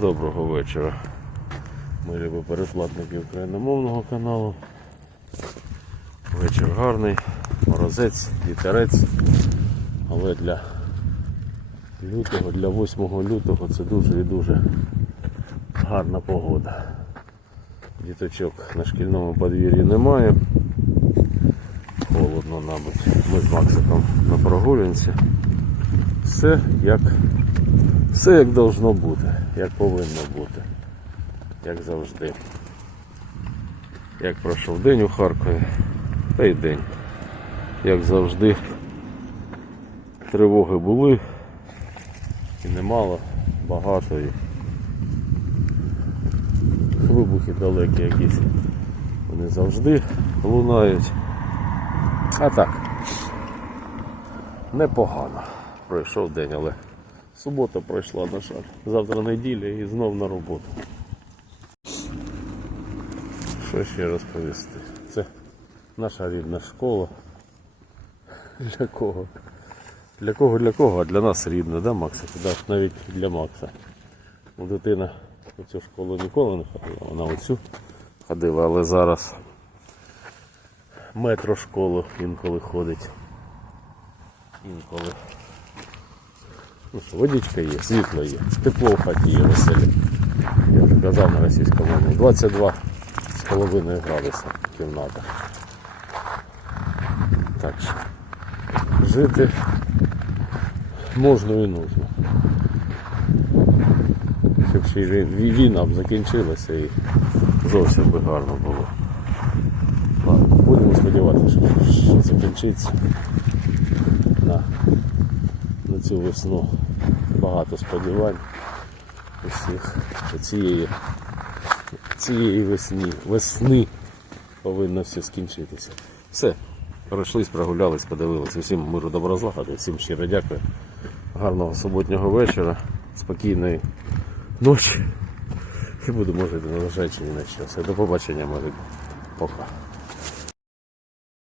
Доброго вечора. Ми любі переплатники україномовного каналу. Вечір гарний, морозець, вітерець. Але для лютого, для 8 лютого це дуже і дуже гарна погода. Діточок на шкільному подвір'ї немає. Холодно, мабуть. Ми з Максиком на прогулянці. Все як все як должно бути, як повинно бути, як завжди. Як пройшов день у Харкові, та й день. Як завжди, тривоги були і немало, багато і вибухи далекі якісь. Вони завжди лунають. А так, непогано. Пройшов день, але субота пройшла, на жаль. Завтра неділя і знов на роботу. Що ще розповісти? Це наша рідна школа. Для кого? Для кого, для кого? А для нас рідна, да, Макса? Да, навіть для Макса. Ну, Дитина у цю школу ніколи не ходила, вона оцю ходила, але зараз метро школу інколи ходить. Інколи. Ну, водичка є, світло є, тепло в хаті є веселі. Я вже казав на російському мові. 22 з половиною градуса кімната. Так що жити можна і нужно. Щоб ще й війна б закінчилася і зовсім би гарно було. Будемо сподіватися, що, закінчиться цю весну. Багато сподівань усіх, цієї, цієї весні, весни повинно все скінчитися. Все, пройшлись, прогулялись, подивились. Усім миру добра всім щиро дякую. Гарного суботнього вечора, спокійної ночі. І будемо жити, незважаючи ні на що. До побачення, може. Пока.